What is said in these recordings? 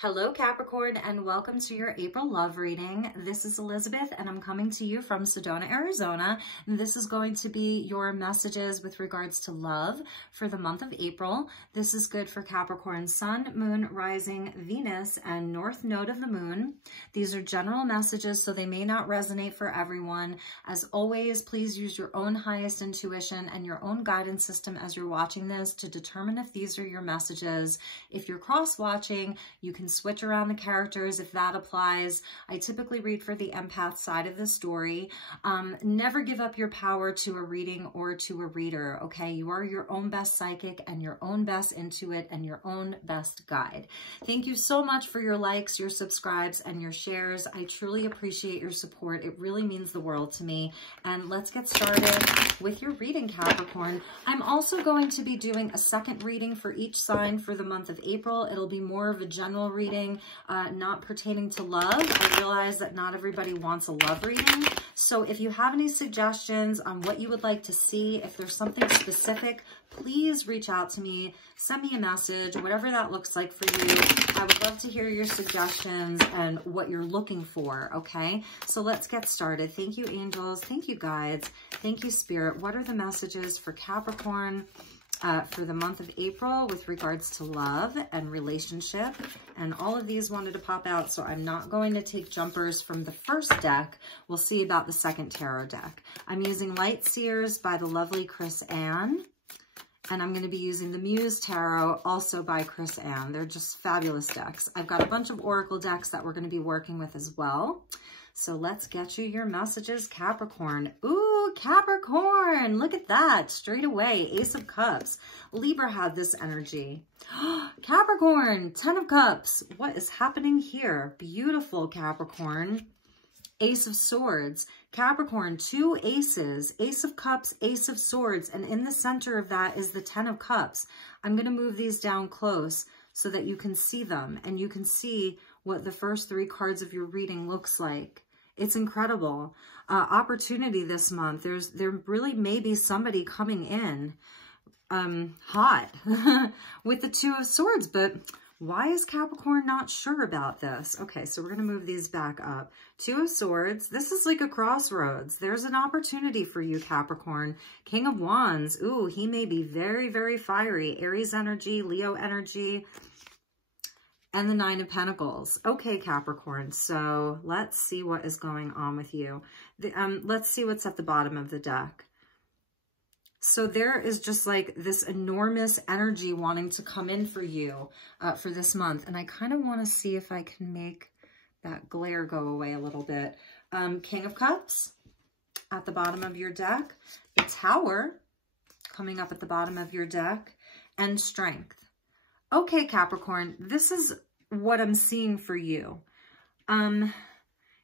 Hello Capricorn, and welcome to your April love reading. This is Elizabeth and I'm coming to you from Sedona, Arizona. This is going to be your messages with regards to love for the month of April. This is good for Capricorn Sun, Moon, Rising, Venus, and North Node of the Moon. These are general messages, so they may not resonate for everyone. As always, please use your own highest intuition and your own guidance system as you're watching this to determine if these are your messages. If you're cross-watching, you can switch around the characters if that applies. I typically read for the empath side of the story. Never give up your power to a reading or to a reader, okay? You are your own best psychic and your own best intuit and your own best guide. Thank you so much for your likes, your subscribes, and your shares. I truly appreciate your support. It really means the world to me. And let's get started with your reading, Capricorn. I'm also going to be doing a second reading for each sign for the month of April. It'll be more of a general reading, not pertaining to love. I realize that not everybody wants a love reading. So if you have any suggestions on what you would like to see, if there's something specific, please reach out to me, send me a message, whatever that looks like for you. I would love to hear your suggestions and what you're looking for, okay? So let's get started. Thank you, angels. Thank you, guides. Thank you, spirit. What are the messages for Capricorn for the month of April with regards to love and relationship? And all of these wanted to pop out, so I'm not going to take jumpers from the first deck. We'll see about the second tarot deck. I'm using Light Seers by the lovely Chris Ann. And I'm going to be using the Muse Tarot, also by Chris Ann. They're just fabulous decks. I've got a bunch of Oracle decks that we're going to be working with as well. So let's get you your messages, Capricorn. Ooh, Capricorn, look at that, straight away, Ace of Cups. Libra had this energy. Capricorn, 10 of Cups. What is happening here? Beautiful, Capricorn. Ace of Swords. Capricorn, 2 aces, Ace of Cups, Ace of Swords, and in the center of that is the 10 of Cups. I'm going to move these down close so that you can see them and you can see what the first 3 cards of your reading looks like. It's incredible. Opportunity this month. There really may be somebody coming in hot with the 2 of Swords, but why is Capricorn not sure about this? Okay, so we're going to move these back up. 2 of Swords. This is like a crossroads. There's an opportunity for you, Capricorn. King of Wands. Ooh, he may be very, very fiery. Aries energy, Leo energy, and the 9 of Pentacles. Okay, Capricorn, so let's see what is going on with you. Let's see what's at the bottom of the deck. So there is just like this enormous energy wanting to come in for you for this month. And I kind of want to see if I can make that glare go away a little bit. King of Cups at the bottom of your deck. The Tower coming up at the bottom of your deck. And Strength. Okay, Capricorn, this is what I'm seeing for you.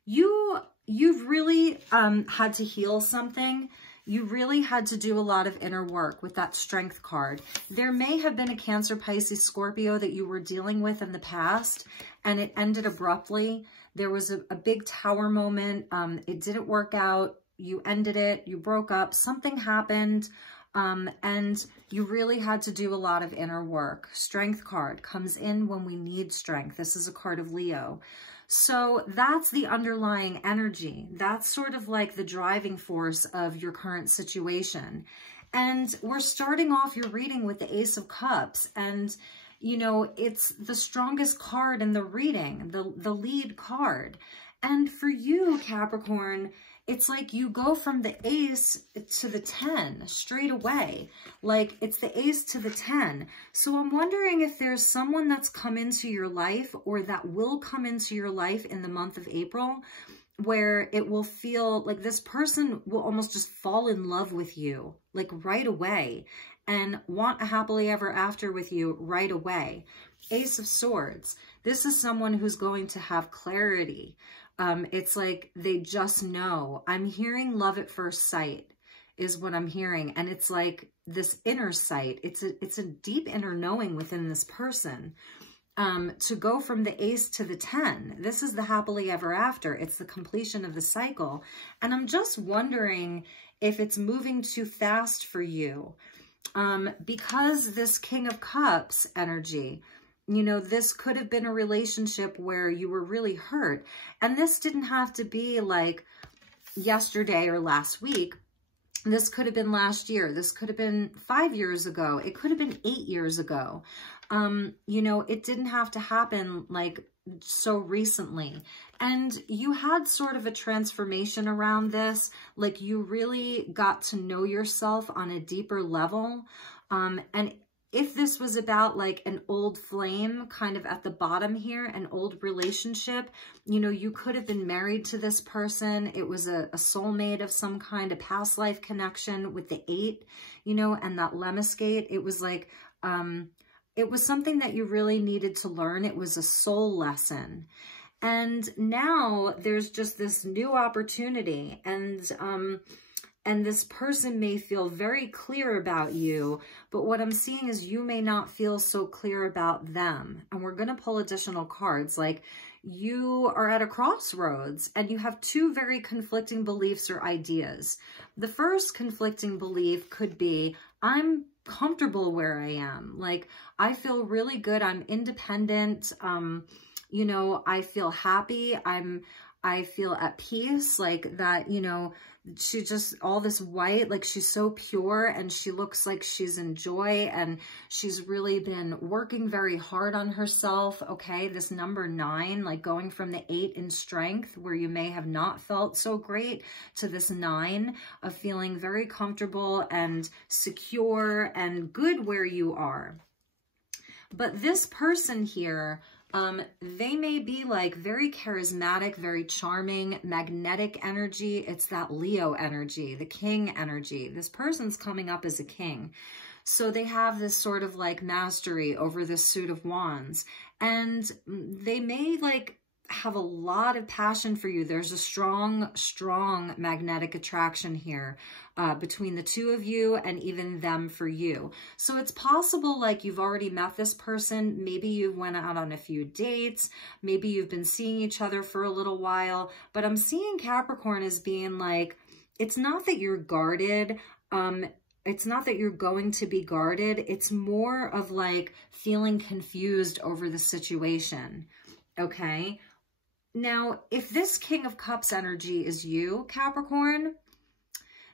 You've really had to heal something. You really had to do a lot of inner work with that Strength card. There may have been a Cancer, Pisces, Scorpio that you were dealing with in the past, and it ended abruptly. There was a big Tower moment. It didn't work out. You ended it. You broke up. Something happened. And you really had to do a lot of inner work. Strength card comes in when we need strength. This is a card of Leo. So that's the underlying energy. That's sort of like the driving force of your current situation. And we're starting off your reading with the Ace of Cups. And, you know, it's the strongest card in the reading, the lead card. And for you, Capricorn, it's like you go from the ace to the 10 straight away. Like it's the ace to the 10. So I'm wondering if there's someone that's come into your life or that will come into your life in the month of April where it will feel like this person will almost just fall in love with you like right away and want a happily ever after with you right away. Ace of Swords. This is someone who's going to have clarity. It's like they just know. I'm hearing love at first sight is what I'm hearing. And it's like this inner sight. It's a deep inner knowing within this person. To go from the ace to the 10. This is the happily ever after. It's the completion of the cycle. And I'm just wondering if it's moving too fast for you. Because this King of Cups energy, You know, this could have been a relationship where you were really hurt. And this didn't have to be like yesterday or last week. This could have been last year. This could have been 5 years ago. It could have been 8 years ago. You know, it didn't have to happen like so recently. And you had sort of a transformation around this. Like you really got to know yourself on a deeper level. And if this was about like an old flame kind of at the bottom here, an old relationship, you know, you could have been married to this person. It was a soulmate of some kind, a past life connection with the 8, you know, and that lemniscate. It was like, it was something that you really needed to learn. It was a soul lesson. And now there's just this new opportunity, and this person may feel very clear about you, but what I'm seeing is you may not feel so clear about them. And we're going to pull additional cards. Like you are at a crossroads and you have 2 very conflicting beliefs or ideas. The first conflicting belief could be, I'm comfortable where I am. Like I feel really good. I'm independent. You know, I feel happy. I feel at peace, like that, you know, she just, all this white, like she's so pure and she looks like she's in joy and she's really been working very hard on herself. Okay. This number 9, like going from the 8 in strength where you may have not felt so great to this 9 of feeling very comfortable and secure and good where you are. But this person here, they may be like very charismatic, very charming, magnetic energy. It's that Leo energy, the king energy. This person's coming up as a king. So they have this sort of like mastery over this suit of wands, and they may like have a lot of passion for you. There's a strong, strong magnetic attraction here between the 2 of you and even them for you. So it's possible like you've already met this person. Maybe you went out on a few dates. Maybe you've been seeing each other for a little while. But I'm seeing Capricorn as being like, it's not that you're guarded. It's not that you're going to be guarded. It's more of like feeling confused over the situation. Okay. Now, if this King of Cups energy is you, Capricorn,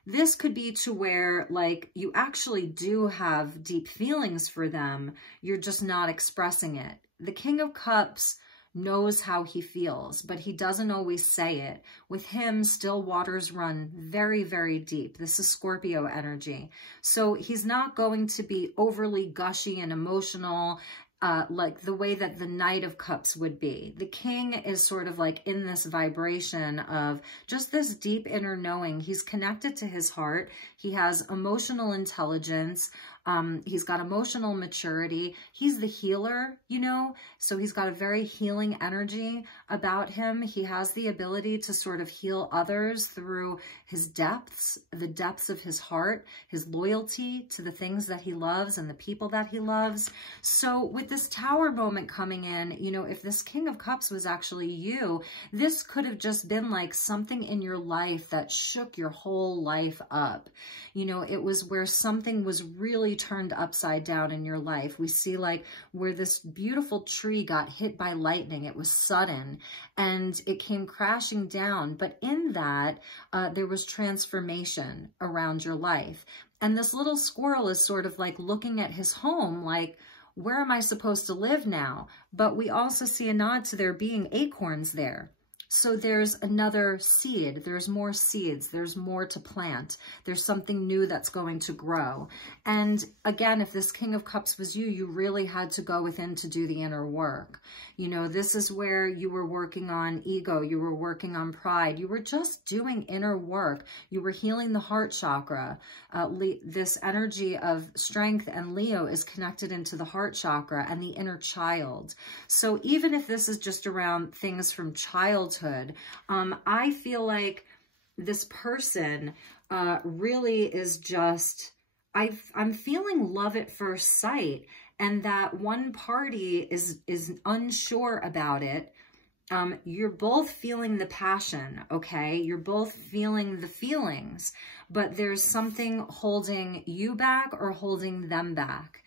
this could be to where like you actually do have deep feelings for them. You're just not expressing it. The King of Cups knows how he feels, but he doesn't always say it. With him, still waters run very, very deep. This is Scorpio energy. So he's not going to be overly gushy and emotional like the way that the Knight of Cups would be. The King is sort of like in this vibration of just this deep inner knowing. He's connected to his heart. He has emotional intelligence. He's got emotional maturity. He's the healer, you know, so he's got a very healing energy about him. He has the ability to sort of heal others through his depths, the depths of his heart, his loyalty to the things that he loves and the people that he loves. So with this Tower moment coming in, you know, if this King of Cups was actually you, this could have just been like something in your life that shook your whole life up. You know, it was where something was really turned upside down in your life. We see like where this beautiful tree got hit by lightning. It was sudden and it came crashing down. But in that, there was transformation around your life. And this little squirrel is sort of like looking at his home like, where am I supposed to live now? But we also see a nod to there being acorns there. So there's another seed, there's more seeds, there's more to plant, there's something new that's going to grow. And again, if this King of Cups was you, you really had to go within to do the inner work. You know, this is where you were working on ego, you were working on pride, you were just doing inner work. You were healing the heart chakra. This energy of strength and Leo is connected into the heart chakra and the inner child. So even if this is just around things from childhood, I feel like this person really is just, I'm feeling love at first sight, and that one party is unsure about it. You're both feeling the passion, okay? You're both feeling the feelings, but there's something holding you back or holding them back.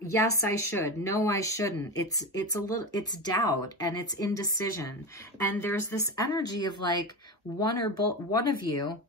yes, I should. No, I shouldn't. It's doubt and it's indecision. And there's this energy of like one of you,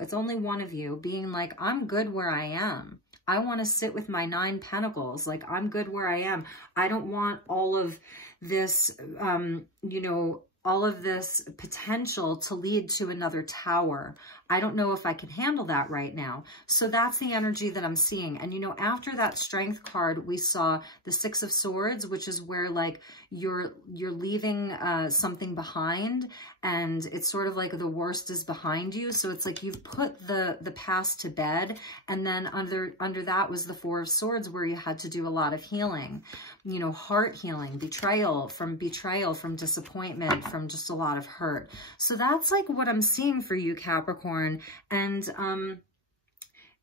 it's only one of you being like, I'm good where I am. I want to sit with my 9 pentacles. Like, I'm good where I am. I don't want all of this, you know, all of this potential to lead to another tower. I don't know if I can handle that right now. So that's the energy that I'm seeing. And, you know, after that strength card, we saw the 6 of Swords, which is where like you're leaving something behind, and it's sort of like the worst is behind you. So it's like you've put the past to bed. And then under that was the 4 of Swords, where you had to do a lot of healing, you know, heart healing, betrayal, from disappointment, from just a lot of hurt. So that's like what I'm seeing for you, Capricorn. And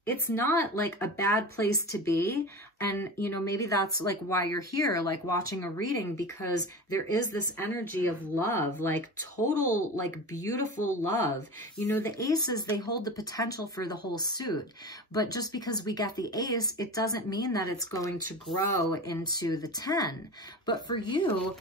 it's not like a bad place to be. And, you know, maybe that's like why you're here, like watching a reading, because there is this energy of love, like total, like beautiful love. You know, the aces, they hold the potential for the whole suit. But just because we get the ace, it doesn't mean that it's going to grow into the 10. But for you,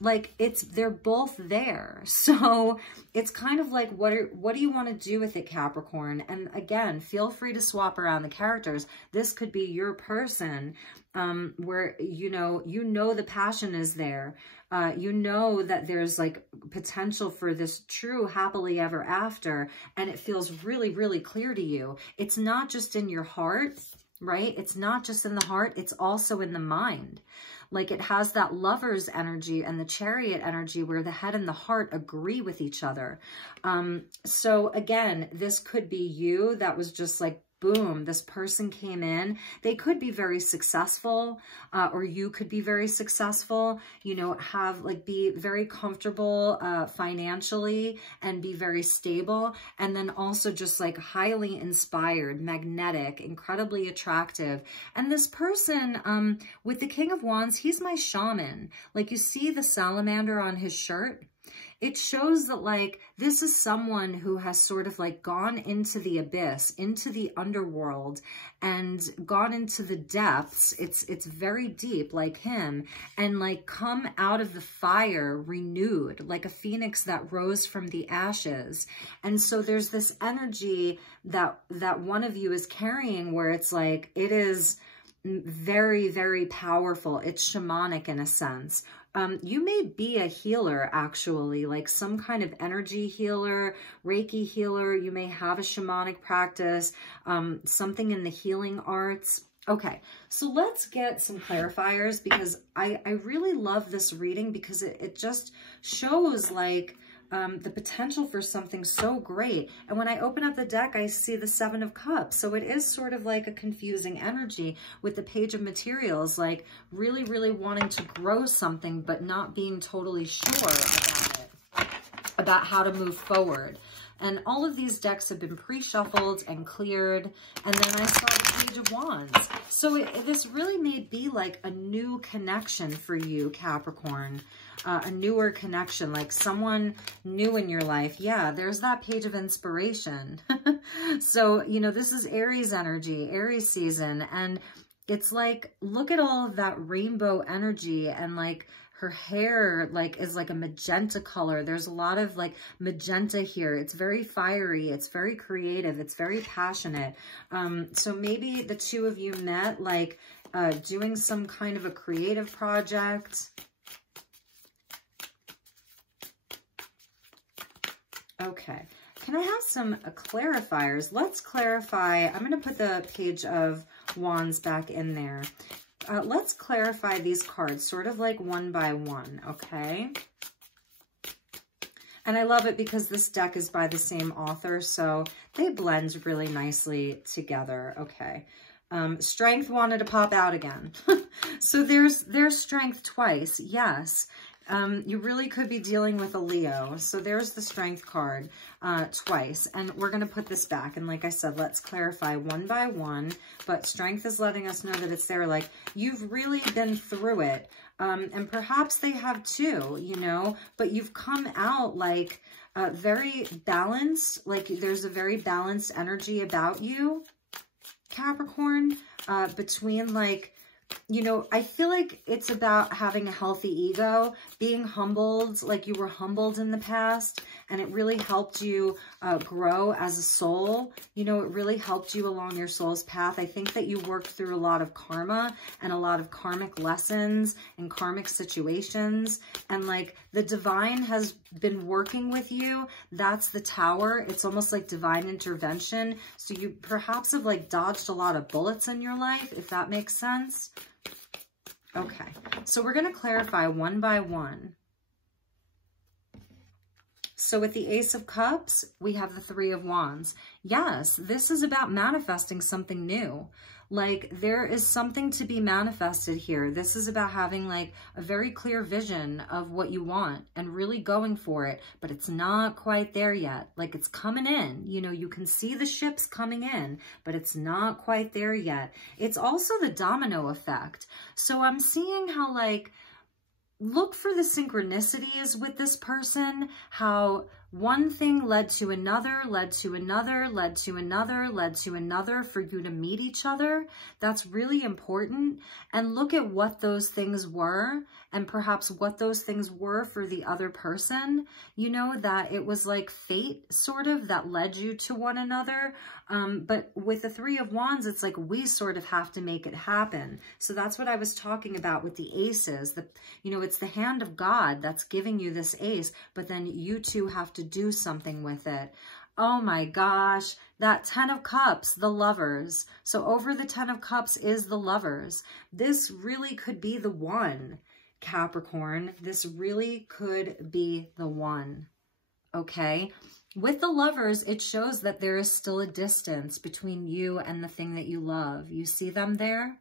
like they're both there. So it's kind of like, what do you want to do with it, Capricorn? And again, feel free to swap around the characters. This could be your person, where, you know, the passion is there. You know that there's like potential for this true happily ever after. And it feels really, really clear to you. It's not just in your heart, right? It's not just in the heart. It's also in the mind. Like it has that Lover's energy and the Chariot energy where the head and the heart agree with each other. So again, this could be you that was just like, boom, this person came in. They could be very successful, or you could be very successful, you know, be very comfortable financially and be very stable. And then also just like highly inspired, magnetic, incredibly attractive. And this person with the King of Wands, he's my shaman. Like you see the salamander on his shirt? It shows that like this is someone who has sort of like gone into the abyss, into the underworld, and gone into the depths. It's very deep, like him, and like come out of the fire renewed, like a phoenix that rose from the ashes. And so there's this energy that one of you is carrying, where it's like it is very, very powerful. It's shamanic in a sense. You may be a healer, actually, like some kind of energy healer, Reiki healer. You may have a shamanic practice, something in the healing arts. Okay, so let's get some clarifiers, because I really love this reading, because it just shows like the potential for something so great. And when I open up the deck, I see the 7 of Cups. So it is sort of like a confusing energy with the Page of Materials, like really, really wanting to grow something, but not being totally sure about it, about how to move forward. And all of these decks have been pre-shuffled and cleared. And then I saw the Page of Wands. So this really may be like a new connection for you, Capricorn. A newer connection, like someone new in your life. Yeah, there's that Page of Inspiration. So, you know, this is Aries energy, Aries season. And it's like, look at all of that rainbow energy, and like her hair like is like a magenta color. There's a lot of like magenta here. It's very fiery. It's very creative. It's very passionate. So maybe the two of you met like doing some kind of a creative project. Okay, can I have some clarifiers? Let's clarify. I'm going to put the Page of Wands back in there. Let's clarify these cards sort of like one by one, okay? And I love it because this deck is by the same author, so they blend really nicely together, okay? Strength wanted to pop out again. So there's strength twice, yes. You really could be dealing with a Leo. So there's the strength card twice. And we're going to put this back. And like I said, let's clarify one by one. But strength is letting us know that it's there. Like, you've really been through it. And perhaps they have too, you know. But you've come out like very balanced. Like, there's a very balanced energy about you, Capricorn. Between like you know, I feel like it's about having a healthy ego, being humbled, like you were humbled in the past, and it really helped you grow as a soul. You know, it really helped you along your soul's path. I think that you worked through a lot of karma and a lot of karmic lessons and karmic situations. And like the divine has been working with you. That's the Tower. It's almost like divine intervention. So you perhaps have like dodged a lot of bullets in your life, if that makes sense. Okay, so we're going to clarify one by one. So with the Ace of Cups, we have the Three of Wands. Yes, this is about manifesting something new. Like there is something to be manifested here. This is about having like a very clear vision of what you want and really going for it, but it's not quite there yet. Like it's coming in, you know, you can see the ships coming in, but it's not quite there yet. It's also the domino effect. So I'm seeing how like, look for the synchronicities with this person, how one thing led to another, led to another, led to another, led to another for you to meet each other. That's really important. And look at what those things were and perhaps what those things were for the other person. You know, that it was like fate sort of that led you to one another. But with the Three of Wands, it's like we sort of have to make it happen. So that's what I was talking about with the aces. You know, it's the hand of God that's giving you this ace, but then you two have to do something with it. Oh my gosh, that Ten of Cups, the Lovers. So over the Ten of Cups is the Lovers. This really could be the one, Capricorn. This really could be the one, okay? With the Lovers, it shows that there is still a distance between you and the thing that you love. You see them there?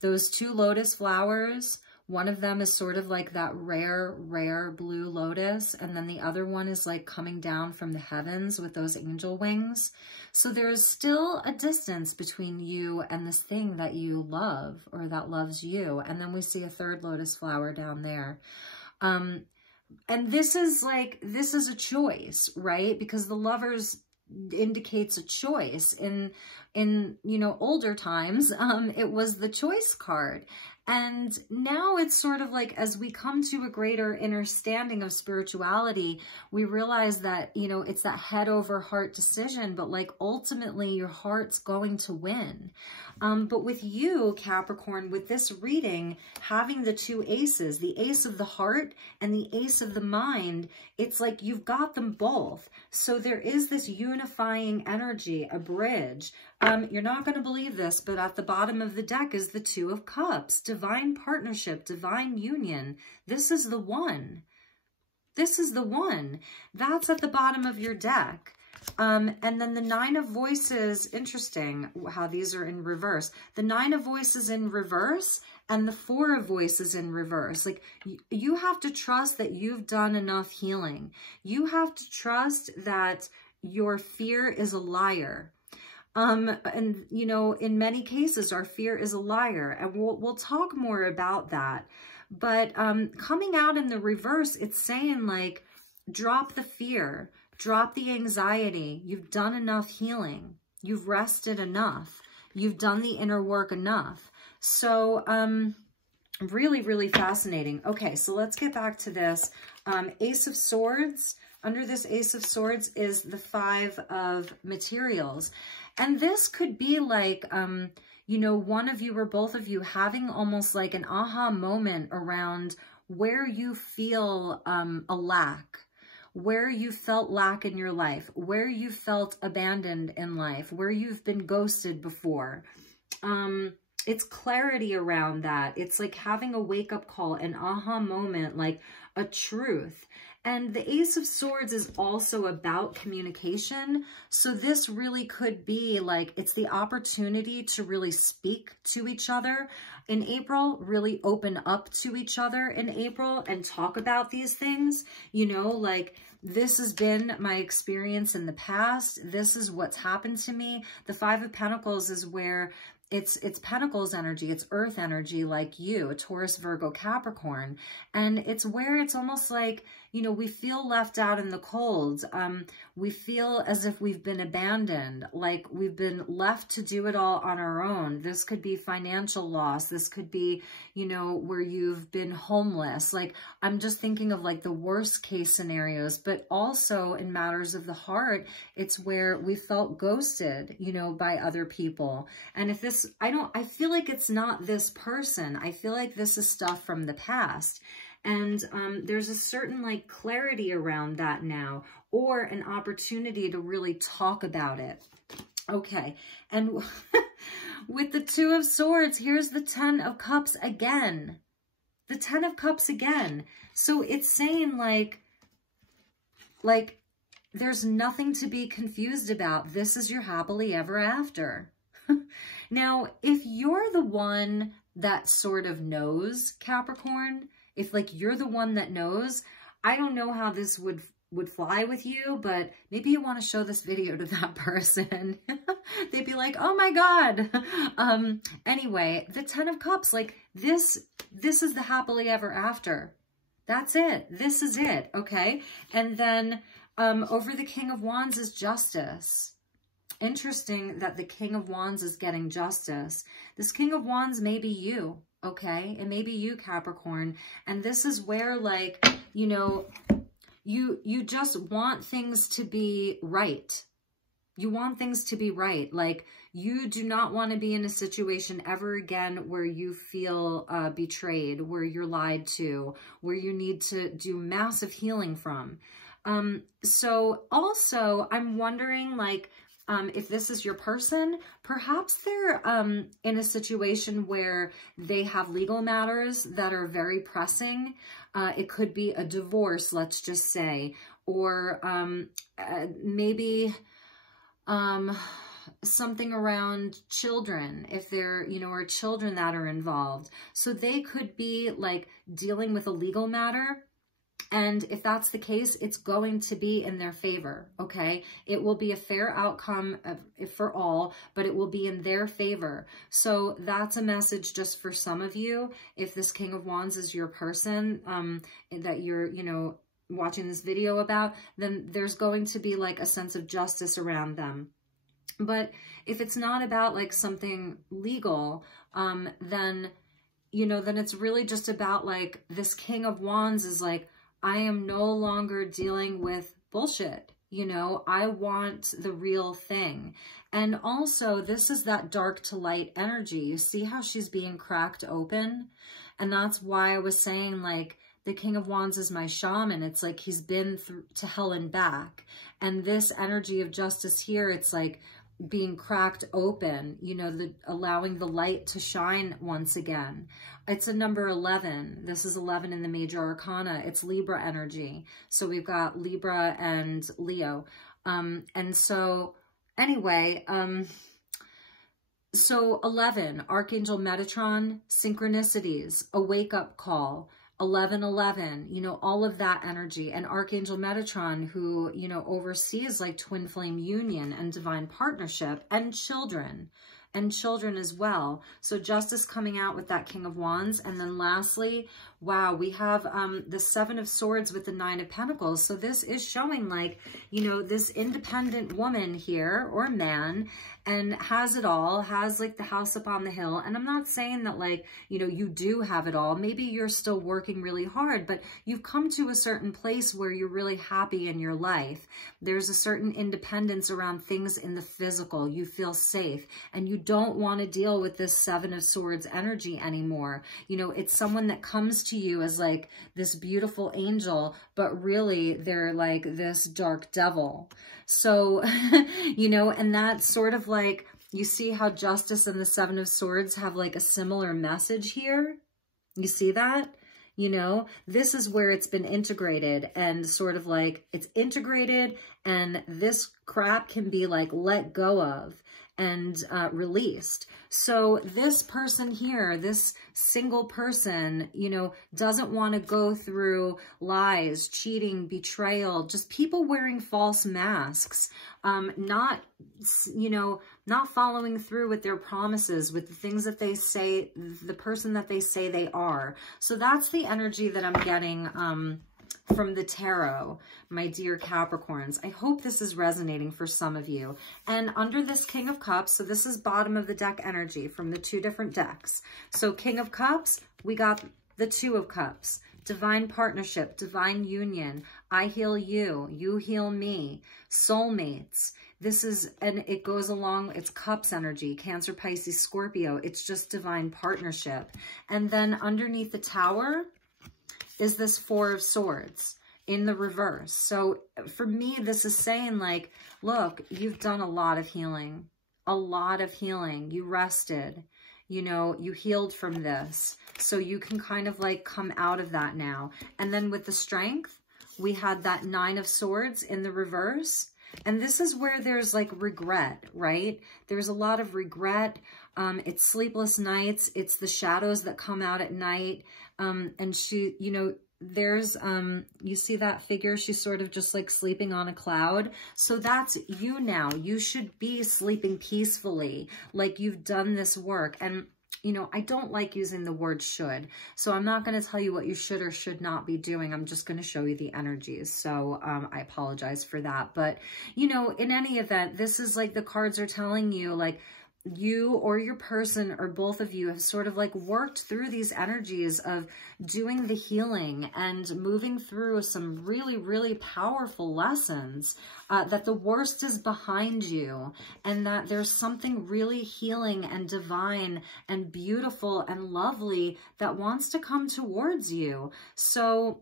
Those two lotus flowers, one of them is sort of like that rare, rare blue lotus, and then the other one is like coming down from the heavens with those angel wings. So there is still a distance between you and this thing that you love or that loves you. And then we see a third lotus flower down there. And this is like, this is a choice, right? Because the Lovers indicates a choice. In you know, older times, it was the choice card. And now it's sort of like, as we come to a greater understanding of spirituality, we realize that, you know, it's that head over heart decision, but like ultimately your heart's going to win. But with you, Capricorn, with this reading, having the two aces, the ace of the heart and the ace of the mind, it's like you've got them both. So there is this unifying energy, a bridge. You're not going to believe this, but at the bottom of the deck is the Two of Cups, divine partnership, divine union. This is the one. This is the one. That's at the bottom of your deck. And then the Nine of Voices, interesting how these are in reverse. The Nine of Voices in reverse and the Four of Voices in reverse. Like you have to trust that you've done enough healing. You have to trust that your fear is a liar. And you know, in many cases, our fear is a liar, and we'll talk more about that. But coming out in the reverse, it's saying like, drop the fear, drop the anxiety. You've done enough healing. You've rested enough. You've done the inner work enough. So really, really fascinating. Okay, so let's get back to this. Ace of Swords. Under this Ace of Swords is the Five of Materials. And this could be like, you know, one of you or both of you having almost like an aha moment around where you feel a lack, where you felt lack in your life, where you felt abandoned in life, where you've been ghosted before. It's clarity around that. It's like having a wake-up call, an aha moment, like a truth. And the Ace of Swords is also about communication. So this really could be like, it's the opportunity to really speak to each other in April, really open up to each other in April and talk about these things. You know, like, this has been my experience in the past. This is what's happened to me. The Five of Pentacles is where it's Pentacles energy, it's earth energy like you, Taurus, Virgo, Capricorn. And it's where it's almost like, you know, we feel left out in the cold. We feel as if we've been abandoned, like we've been left to do it all on our own. This could be financial loss. This could be, you know, where you've been homeless. Like, I'm just thinking of like the worst case scenarios, but also in matters of the heart, it's where we felt ghosted, you know, by other people. And if this, I feel like it's not this person. I feel like this is stuff from the past. And there's a certain like clarity around that now, or an opportunity to really talk about it. Okay. And with the Two of Swords, here's the Ten of Cups again. The Ten of Cups again. So it's saying like there's nothing to be confused about. This is your happily ever after. Now, if you're the one that sort of knows, Capricorn, if like you're the one that knows, I don't know how this would fly with you, but maybe you want to show this video to that person. They'd be like, oh my God. Anyway, the Ten of Cups, like this is the happily ever after. That's it. This is it. Okay. And then over the King of Wands is justice. Interesting that the King of Wands is getting justice. This King of Wands may be you, okay? It may be you, Capricorn. And this is where, like, you know, you just want things to be right. You want things to be right. Like, you do not want to be in a situation ever again where you feel betrayed, where you're lied to, where you need to do massive healing from. So also, I'm wondering, like, if this is your person, perhaps they're in a situation where they have legal matters that are very pressing. It could be a divorce, let's just say, or maybe something around children, if there, you know, are children that are involved. So they could be like dealing with a legal matter. And if that's the case, it's going to be in their favor, okay? It will be a fair outcome for all, but it will be in their favor. So that's a message just for some of you. If this King of Wands is your person that you're, you know, watching this video about, then there's going to be like a sense of justice around them. But if it's not about like something legal, then, you know, then it's really just about like this King of Wands is like, I am no longer dealing with bullshit. You know, I want the real thing. And also, this is that dark to light energy. You see how she's being cracked open? And that's why I was saying, like, the King of Wands is my shaman. It's like he's been to hell and back. And this energy of justice here, it's like being cracked open, you know, allowing the light to shine once again. It's a number 11. This is 11 in the major arcana. It's Libra energy. So we've got Libra and Leo. And so anyway, so 11, Archangel Metatron, synchronicities, a wake-up call, 1111, you know, all of that energy. And Archangel Metatron, who, you know, oversees like twin flame union and divine partnership and children as well. So justice coming out with that King of Wands. And then lastly, wow, we have the Seven of Swords with the Nine of Pentacles. So this is showing like, you know, this independent woman here or man, and has it all, has like the house up on the hill. And I'm not saying that like, you know, you do have it all. Maybe you're still working really hard, but you've come to a certain place where you're really happy in your life. There's a certain independence around things in the physical. You feel safe and you don't want to deal with this Seven of Swords energy anymore. You know, it's someone that comes to you as like this beautiful angel, but really they're like this dark devil. So, you know, and that's sort of like, you see how justice and the Seven of Swords have like a similar message here? You see that? You know, this is where it's been integrated and sort of like it's integrated, and this crap can be like let go of. and released. So this person here, this single person, you know, doesn't want to go through lies, cheating, betrayal, just people wearing false masks, not, you know, not following through with their promises, with the things that they say, the person that they say they are. So that's the energy that I'm getting from the tarot, my dear Capricorns. I hope this is resonating for some of you. And under this King of Cups, so this is bottom of the deck energy from the 2 different decks. So King of Cups, we got the 2 of Cups, divine partnership, divine union, I heal you, you heal me, soulmates. This is, and it goes along, it's Cups energy, Cancer, Pisces, Scorpio. It's just divine partnership. And then underneath the Tower is this 4 of Swords in the reverse. So for me, this is saying like, look, you've done a lot of healing, a lot of healing. You rested, you know, you healed from this. So you can kind of like come out of that now. And then with the Strength, we had that 9 of Swords in the reverse. And this is where there's like regret, right? There's a lot of regret. It's sleepless nights. It's the shadows that come out at night. And she, you know, there's, you see that figure? She's sort of just like sleeping on a cloud. So that's you now. You should be sleeping peacefully, like you've done this work. And, you know, I don't like using the word should. So I'm not going to tell you what you should or should not be doing. I'm just going to show you the energies. So I apologize for that. But, you know, in any event, this is like the cards are telling you, like, you or your person or both of you have sort of like worked through these energies of doing the healing and moving through some really, really powerful lessons, that the worst is behind you and that there's something really healing and divine and beautiful and lovely that wants to come towards you. So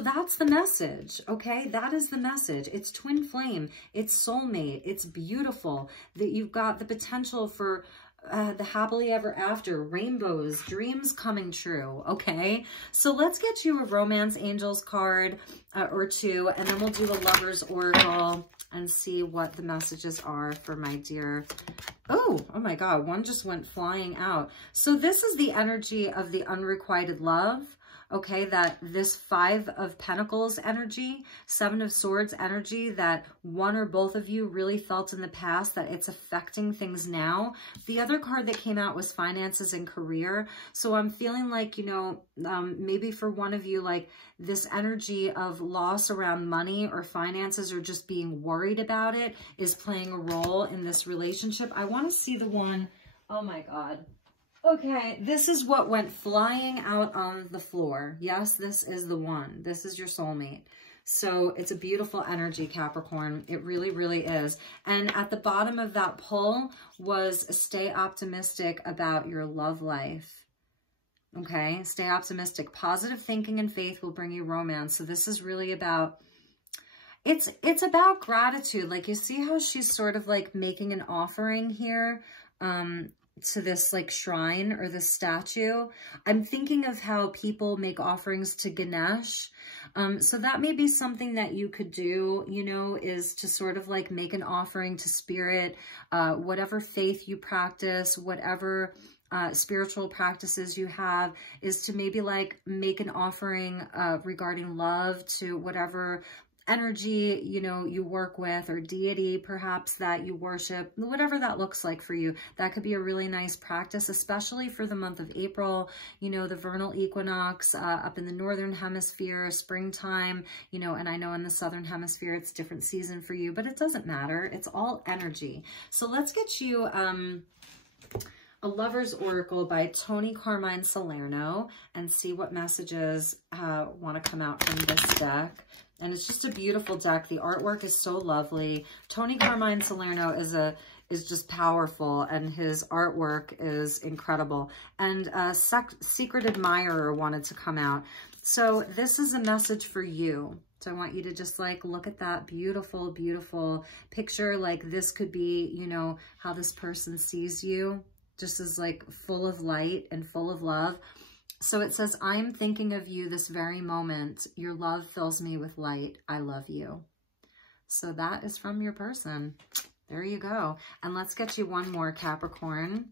that's the message, okay? That is the message. It's twin flame. It's soulmate. It's beautiful. That you've got the potential for the happily ever after, rainbows, dreams coming true, okay? So let's get you a Romance Angels card or 2, and then we'll do a Lover's Oracle and see what the messages are for my dear... Oh my God, one just went flying out. So this is the energy of the unrequited love. Okay, that this 5 of Pentacles energy, 7 of Swords energy, that one or both of you really felt in the past that it's affecting things now. The other card that came out was finances and career. So I'm feeling like, you know, maybe for one of you, like this energy of loss around money or finances or just being worried about it is playing a role in this relationship. I want to see the one, oh my God. Okay, this is what went flying out on the floor. Yes, this is the one. This is your soulmate. So it's a beautiful energy, Capricorn. It really, really is. And at the bottom of that pull was stay optimistic about your love life. Okay, stay optimistic. Positive thinking and faith will bring you romance. So this is really about... It's about gratitude. Like you see how she's sort of like making an offering here, to this like shrine or this statue. I'm thinking of how people make offerings to Ganesh. So that may be something that you could do, you know, is to sort of like make an offering to spirit, whatever faith you practice, whatever spiritual practices you have, is to maybe like make an offering regarding love to whatever energy, you know, you work with, or deity perhaps that you worship, whatever that looks like for you. That could be a really nice practice, especially for the month of April, you know, the vernal equinox up in the northern hemisphere, springtime, you know, and I know in the southern hemisphere it's different season for you, but it doesn't matter. It's all energy. So let's get you a Lover's Oracle by Tony Carmine Salerno and see what messages want to come out from this deck. And it's just a beautiful deck. The artwork is so lovely. Tony Carmine Salerno is just powerful, and his artwork is incredible. And Secret Admirer wanted to come out. So this is a message for you. So I want you to just like look at that beautiful, beautiful picture. Like this could be, you know, how this person sees you, just as like full of light and full of love. So it says, I'm thinking of you this very moment. Your love fills me with light. I love you. So that is from your person. There you go. And let's get you one more, Capricorn.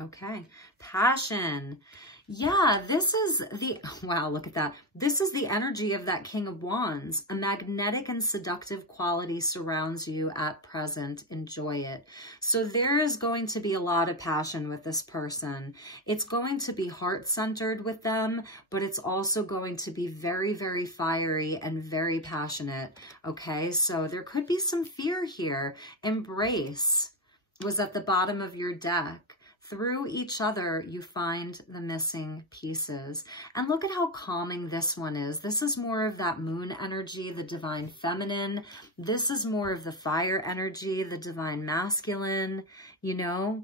Okay. Passion. Yeah, this is the, wow, look at that. This is the energy of that King of Wands. A magnetic and seductive quality surrounds you at present. Enjoy it. So there is going to be a lot of passion with this person. It's going to be heart-centered with them, but it's also going to be very, very fiery and very passionate. Okay, so there could be some fear here. Embrace was at the bottom of your deck. Through each other, you find the missing pieces. And look at how calming this one is. This is more of that moon energy, the divine feminine. This is more of the fire energy, the divine masculine, you know?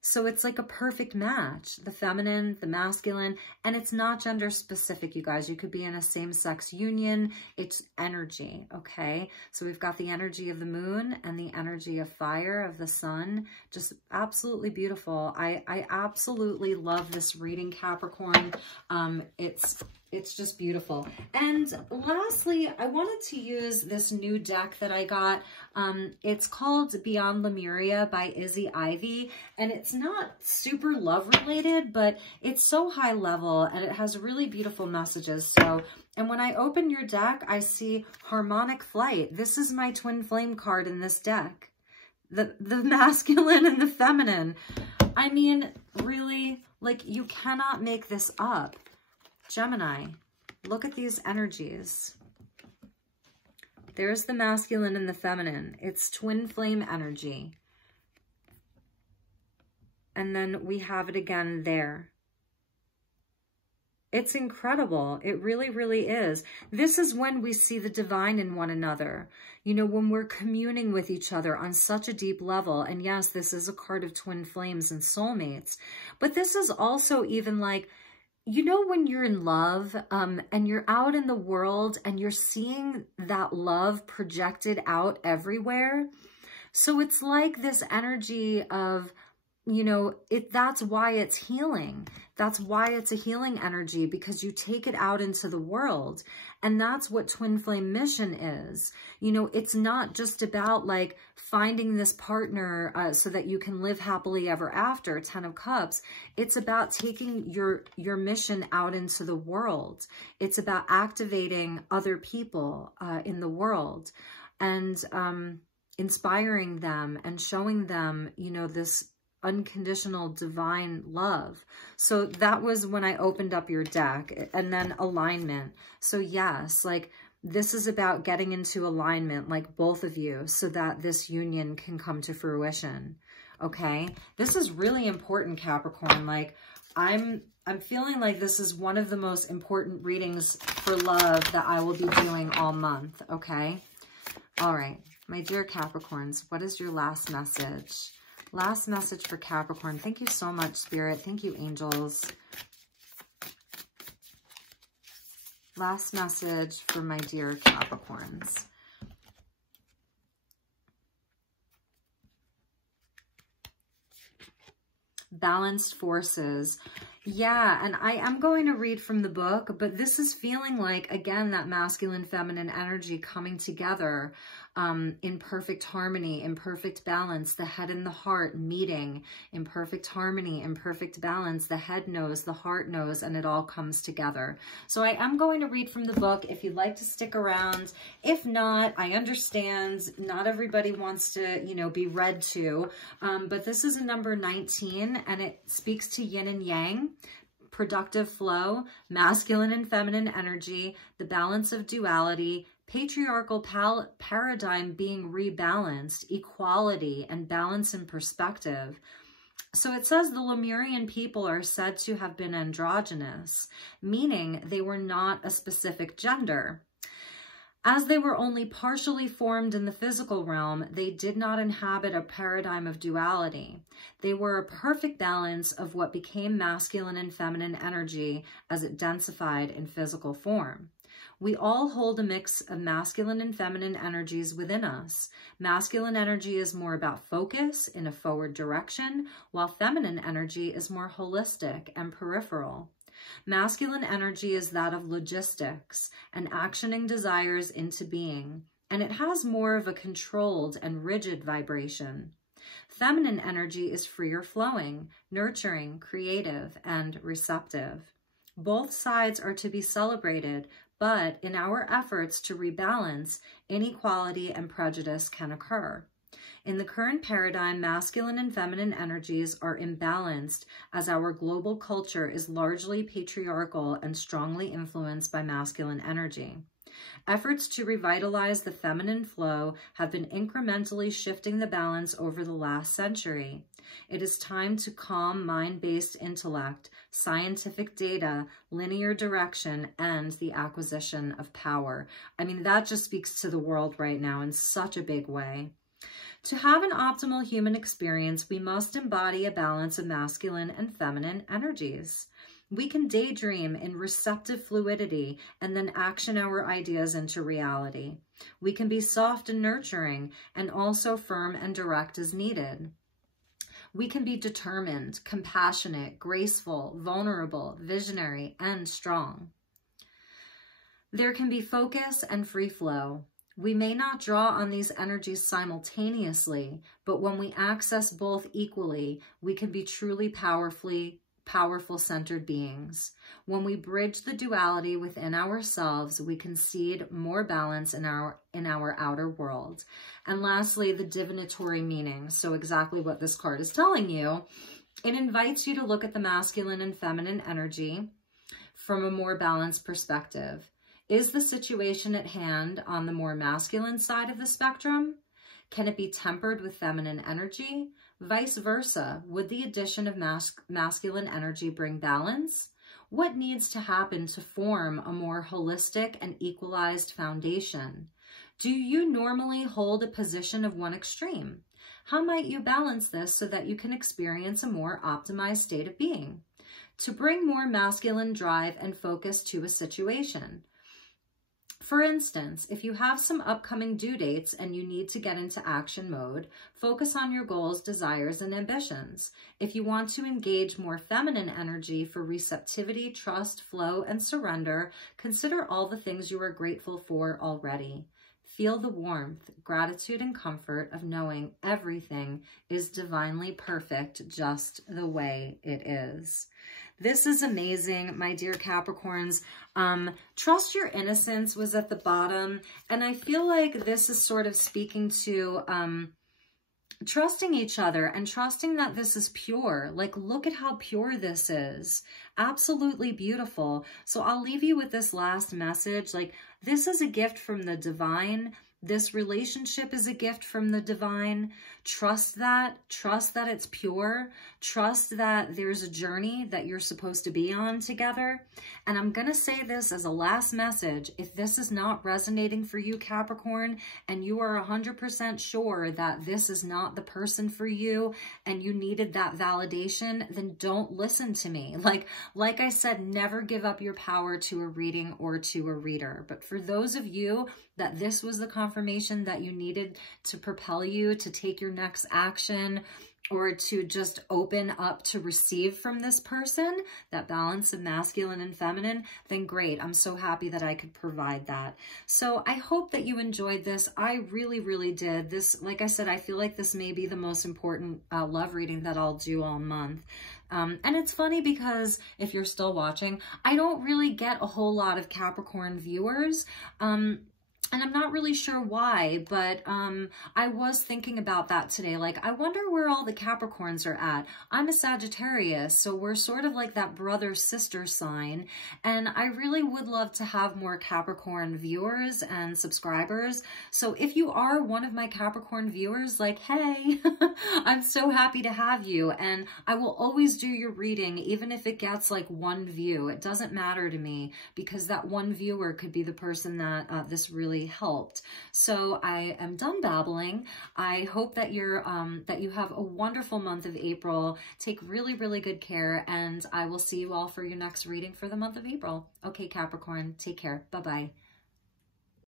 So it's like a perfect match, the feminine, the masculine, and it's not gender specific, you guys. You could be in a same-sex union. It's energy, okay? So we've got the energy of the moon and the energy of fire, of the sun. Just absolutely beautiful. I absolutely love this reading, Capricorn. It's just beautiful. And lastly, I wanted to use this new deck that I got. It's called Beyond Lemuria by Izzy Ivy. And it's not super love related, but it's so high level and it has really beautiful messages. So, and when I open your deck, I see harmonic flight. This is my twin flame card in this deck. The masculine and the feminine. I mean, really, like, you cannot make this up. Gemini, look at these energies. There's the masculine and the feminine. It's twin flame energy. And then we have it again there. It's incredible. It really, really is. This is when we see the divine in one another. You know, when we're communing with each other on such a deep level. And yes, this is a card of twin flames and soulmates. But this is also even like, you know, when you're in love and you're out in the world and you're seeing that love projected out everywhere. So it's like this energy of, you know, that's why it's healing. That's why it's a healing energy, because you take it out into the world. And that's what twin flame mission is. You know, it's not just about like finding this partner so that you can live happily ever after, 10 of Cups. It's about taking your mission out into the world. It's about activating other people in the world and inspiring them and showing them, you know, this unconditional divine love. So that was when I opened up your deck. And then alignment. So yes, like this is about getting into alignment, like both of you, so that this union can come to fruition. Okay, this is really important, Capricorn. Like I'm feeling like this is one of the most important readings for love that I will be doing all month. Okay, all right, my dear Capricorns, what is your last message? Last message for Capricorn. Thank you so much, Spirit. Thank you, angels. Last message for my dear Capricorns. Balanced forces. Yeah, and I am going to read from the book, but this is feeling like, again, that masculine, feminine energy coming together in perfect harmony, in perfect balance, the head and the heart meeting in perfect harmony, in perfect balance. The head knows, the heart knows, and it all comes together. So I am going to read from the book if you'd like to stick around. If not, I understand. Not everybody wants to, you know, be read to, but this is a number 19, and it speaks to yin and yang, productive flow, masculine and feminine energy, the balance of duality, patriarchal paradigm being rebalanced, equality, and balance in perspective. So it says the Lemurian people are said to have been androgynous, meaning they were not a specific gender. As they were only partially formed in the physical realm, they did not inhabit a paradigm of duality. They were a perfect balance of what became masculine and feminine energy as it densified in physical form. We all hold a mix of masculine and feminine energies within us. Masculine energy is more about focus in a forward direction, while feminine energy is more holistic and peripheral. Masculine energy is that of logistics and actioning desires into being, and it has more of a controlled and rigid vibration. Feminine energy is freer flowing, nurturing, creative, and receptive. Both sides are to be celebrated, but in our efforts to rebalance, inequality and prejudice can occur. In the current paradigm, masculine and feminine energies are imbalanced as our global culture is largely patriarchal and strongly influenced by masculine energy. Efforts to revitalize the feminine flow have been incrementally shifting the balance over the last century. It is time to calm mind-based intellect, scientific data, linear direction, and the acquisition of power. I mean, that just speaks to the world right now in such a big way. To have an optimal human experience, we must embody a balance of masculine and feminine energies. We can daydream in receptive fluidity and then action our ideas into reality. We can be soft and nurturing and also firm and direct as needed. We can be determined, compassionate, graceful, vulnerable, visionary, and strong. There can be focus and free flow. We may not draw on these energies simultaneously, but when we access both equally, we can be truly powerful centered beings. When we bridge the duality within ourselves, we concede more balance in our outer world. And lastly, the divinatory meaning. So exactly what this card is telling you. It invites you to look at the masculine and feminine energy from a more balanced perspective. Is the situation at hand on the more masculine side of the spectrum? Can it be tempered with feminine energy? Vice versa, would the addition of masculine energy bring balance? What needs to happen to form a more holistic and equalized foundation? Do you normally hold a position of one extreme? How might you balance this so that you can experience a more optimized state of being? To bring more masculine drive and focus to a situation. For instance, if you have some upcoming due dates and you need to get into action mode, focus on your goals, desires, and ambitions. If you want to engage more feminine energy for receptivity, trust, flow, and surrender, consider all the things you are grateful for already. Feel the warmth, gratitude, and comfort of knowing everything is divinely perfect just the way it is. This is amazing, my dear Capricorns. Trust your innocence was at the bottom, and I feel like this is sort of speaking to trusting each other and trusting that this is pure. Like, look at how pure this is. Absolutely beautiful. So I'll leave you with this last message. Like, this is a gift from the divine. This relationship is a gift from the divine. Trust that it's pure. Trust that there's a journey that you're supposed to be on together. And I'm going to say this as a last message. If this is not resonating for you, Capricorn, and you are 100% sure that this is not the person for you and you needed that validation, then don't listen to me. Like I said, never give up your power to a reading or to a reader. But for those of you that this was the confirmation that you needed to propel you to take your next action or to just open up to receive from this person, that balance of masculine and feminine, then great. I'm so happy that I could provide that. So I hope that you enjoyed this. I really, really did. This, like I said, I feel like this may be the most important love reading that I'll do all month. And it's funny because if you're still watching, I don't really get a whole lot of Capricorn viewers. And I'm not really sure why, but I was thinking about that today. Like, I wonder where all the Capricorns are at. I'm a Sagittarius, so we're sort of like that brother-sister sign. And I really would love to have more Capricorn viewers and subscribers. So if you are one of my Capricorn viewers, like, hey, I'm so happy to have you. And I will always do your reading, even if it gets like one view. It doesn't matter to me because that one viewer could be the person that this really helped. So I am done babbling. I hope that you're that you have a wonderful month of April. Take really, really good care, and I will see you all for your next reading for the month of April. Okay, Capricorn, take care. Bye-bye.